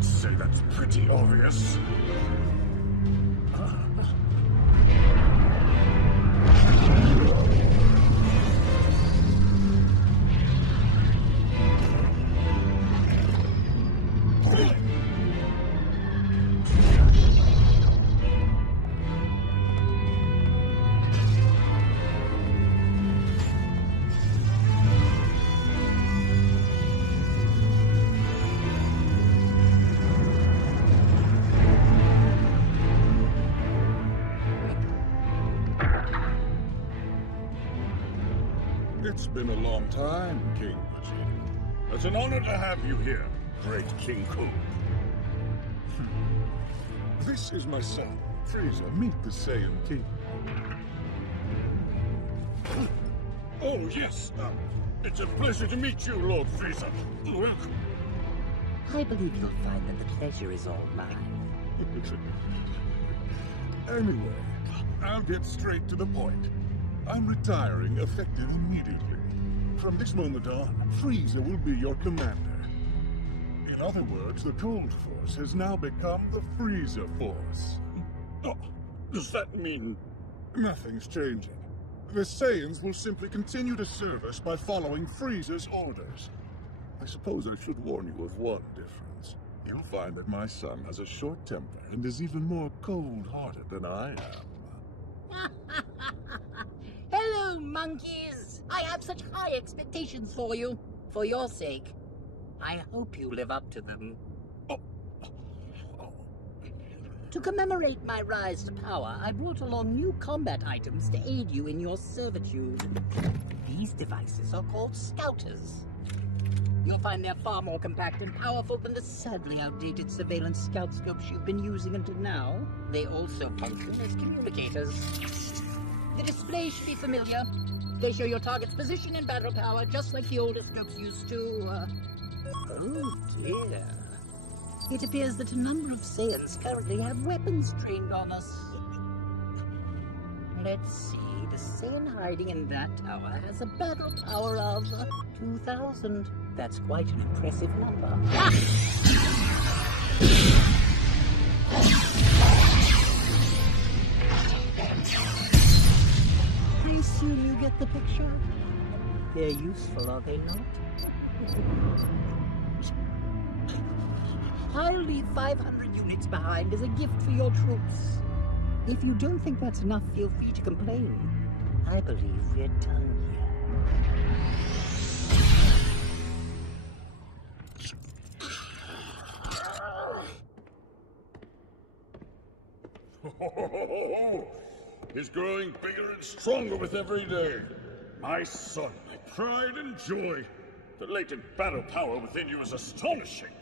I'd say that's pretty obvious. It's been a long time, King Vegeta. It's an honor to have you here, great King Ku. This is my son, Frieza. Meet the Saiyan King. Oh, yes. It's a pleasure to meet you, Lord Frieza. Welcome. I believe you'll find that the pleasure is all mine. Anyway, I'll get straight to the point. I'm retiring effective immediately. From this moment on, Frieza will be your commander. In other words, the Cold Force has now become the Frieza Force. Oh, does that mean nothing's changing? The Saiyans will simply continue to serve us by following Frieza's orders. I suppose I should warn you of one difference. You'll find that my son has a short temper and is even more cold-hearted than I am. Hello, monkeys! I have such high expectations for you. For your sake. I hope you live up to them. To commemorate my rise to power, I brought along new combat items to aid you in your servitude. These devices are called Scouters. You'll find they're far more compact and powerful than the sadly outdated surveillance scout scopes you've been using until now. They also function as communicators. The display should be familiar. They show your target's position and battle power, just like the older scopes used to, Oh dear. It appears that a number of Saiyans currently have weapons trained on us. Let's see, the Saiyan hiding in that tower has a battle power of 2,000. That's quite an impressive number. I assume you get the picture? They're useful, are they not? I'll leave 500 units behind as a gift for your troops. If you don't think that's enough, feel free to complain. I believe we're done here. He's growing bigger and stronger with every day. My son, my pride and joy. The latent battle power within you is astonishing.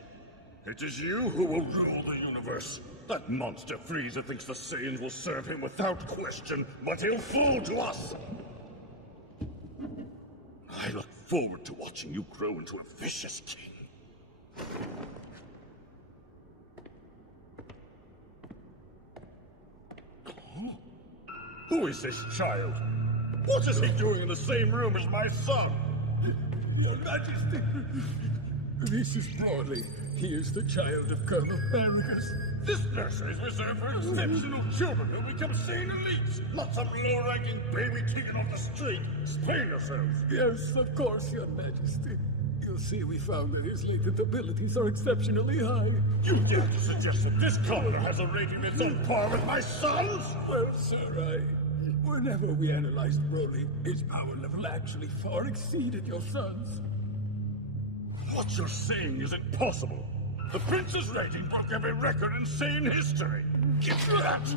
It is you who will rule the universe. That monster Frieza thinks the Saiyans will serve him without question, but he'll fall to us. I look forward to watching you grow into a vicious king. Who is this child? What is he doing in the same room as my son? Your Majesty, this is Broly. He is the child of Colonel Paragus. This nursery is reserved for exceptional children who become Saiyan elites, not some low-ranking baby taken off the street. Explain yourselves. Yes, of course, Your Majesty. You'll see we found that his latent abilities are exceptionally high. You dare to suggest that this commoner has a rating that's on par with my son's? Well, sir, whenever we analyzed Broly, his power level actually far exceeded your son's. What you're saying is impossible. The prince's rating broke every record in Saiyan history. Get that!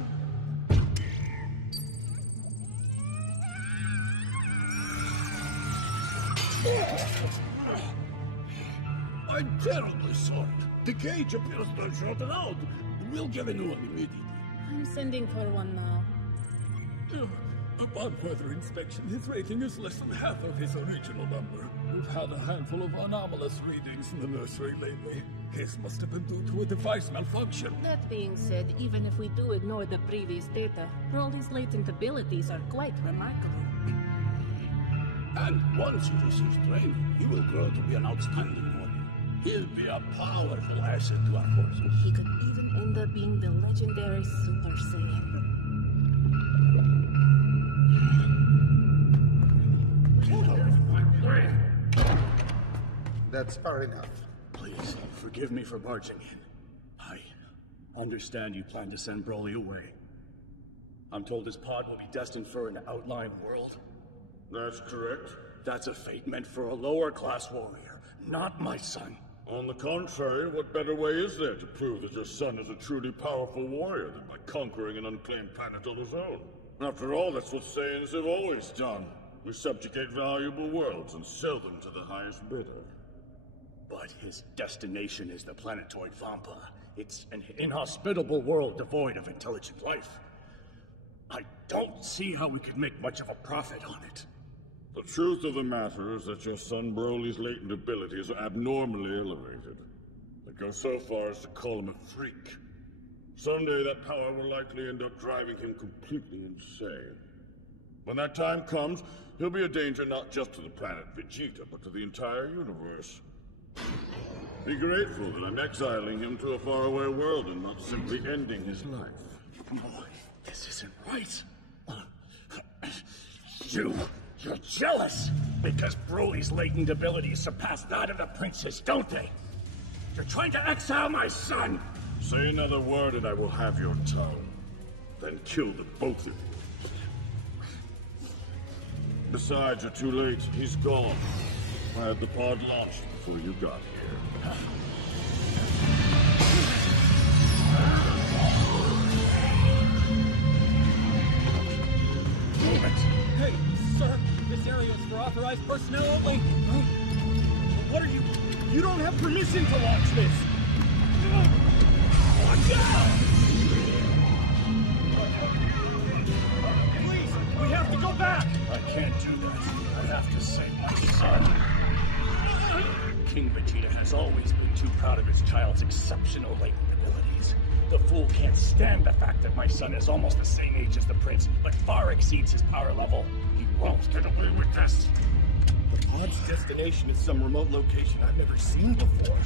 I'm terribly sorry. The cage appears to have shorted out. We'll get a new one immediately. I'm sending for one now. Upon further inspection, his rating is less than half of his original number. We've had a handful of anomalous readings in the nursery lately. His must have been due to a device malfunction. That being said, even if we do ignore the previous data, Broly's latent abilities are quite remarkable. And once he receives training, he will grow to be an outstanding warrior. He'll be a powerful asset to our forces. He could even end up being the legendary Super Saiyan. That's far enough. Please, forgive me for barging in. I understand you plan to send Broly away. I'm told his pod will be destined for an outlying world. That's correct. That's a fate meant for a lower-class warrior, not my son. On the contrary, what better way is there to prove that your son is a truly powerful warrior than by conquering an unclaimed planet on his own? After all, that's what Saiyans have always done. We subjugate valuable worlds and sell them to the highest bidder. But his destination is the planetoid Vampa. It's an inhospitable world devoid of intelligent life. I don't see how we could make much of a profit on it. The truth of the matter is that your son Broly's latent abilities are abnormally elevated. I'd go so far as to call him a freak. Someday that power will likely end up driving him completely insane. When that time comes, he'll be a danger not just to the planet Vegeta, but to the entire universe. Be grateful that I'm exiling him to a faraway world and not simply ending his life. No, this isn't right. You're jealous because Broly's latent abilities surpass that of the princess, don't they? You're trying to exile my son! Say another word and I will have your tongue. Then kill the both of you. Besides, you're too late. He's gone. I had the pod launched before you got here. Hey, sir, this area is for authorized personnel only. What are you? You don't have permission to launch this. Watch out! Please, we have to go back. I can't do that. I have to save my son. King Vegeta has always been too proud of his child's exceptional latent abilities. The fool can't stand the fact that my son is almost the same age as the prince, but far exceeds his power level. He won't get away with this. The pod's destination is some remote location I've never seen before.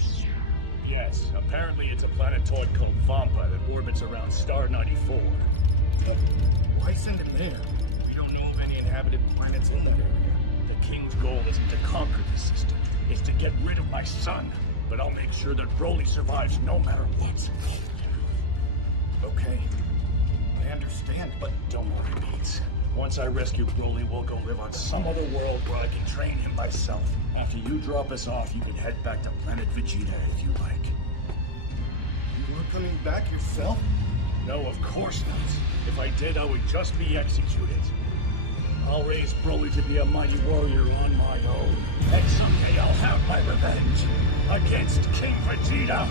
Yes, apparently it's a planetoid called Vampa that orbits around Star 94. Why send him there? We don't know of any inhabited planets in that area. The king's goal isn't to conquer the system, it's to get rid of my son. But I'll make sure that Broly survives no matter what. Okay, I understand, but Don't worry, Beats. Once I rescue Broly, we'll go live on some other world where I can train him myself. After you drop us off, you can head back to planet Vegeta if you like. you are coming back yourself? No, of course not. If I did, I would just be executed. I'll raise Broly to be a mighty warrior on my own. And someday I'll have my revenge against King Vegeta.